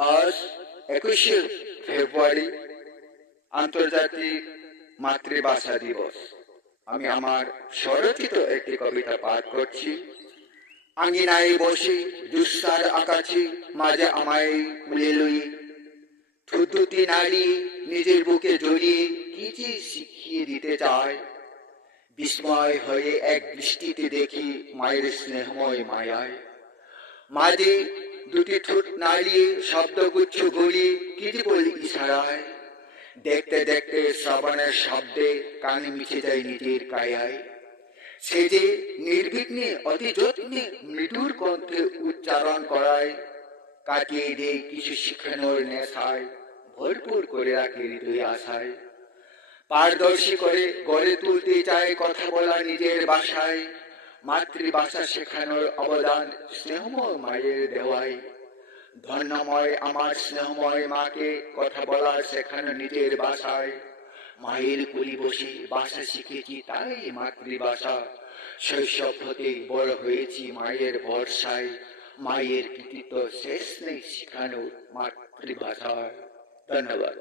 আজ 21শে ফেব্রুয়ারি আন্তর্জাতিক মাতৃভাষা দিবস। আমি আমার স্বরচিত একটি কবিতা পাঠ করছি। আঙিনায় বসে দুঃসার আকাশে মাঝে আমায় কুলে লই, থুতুতি নাড়িয়ে নিজের বুকে জড়িয়ে কি যে শিখিয়ে দিতে চায়। বিস্ময় হয়ে এক দৃষ্টিতে দেখি মায়ের স্নেহময় মায়ায়, মাঝে দুটি ঠোঁট নাড়িয়ে শব্দগুচ্ছ গড়িয়ে কি যে বলি ইশারায়। দেখতে দেখতে শ্রাবণের শব্দে কানে মিশে যায় নিজের কায়ায়। সে যে নির্বিঘ্নে অতি যত্নে মৃদুর কণ্ঠে উচ্চারণ করায়, কাটিয়ে দেয় কিছু শিখানোর নেশায়, ভরপুর করে রাখে হৃদয় আশায়। পারদর্শী করে গড়ে তুলতে চায় কথা বলা নিজের ভাষায়, মাতৃভাষা শেখানোর অবদান স্নেহময় মায়ের দেওয়ায়। ধন্যময় আমার স্নেহময় মাকে কথা বলা শেখানো নিজের ভাষায়। মায়ের কোলে বসে ভাষা শিখেছি তাই মাতৃভাষা, শৈশব হতে বড় হয়েছি মায়ের ভরসায়। মায়ের কৃতিত্ব শেষ নেই শেখানো মাতৃভাষায়। ধন্যবাদ।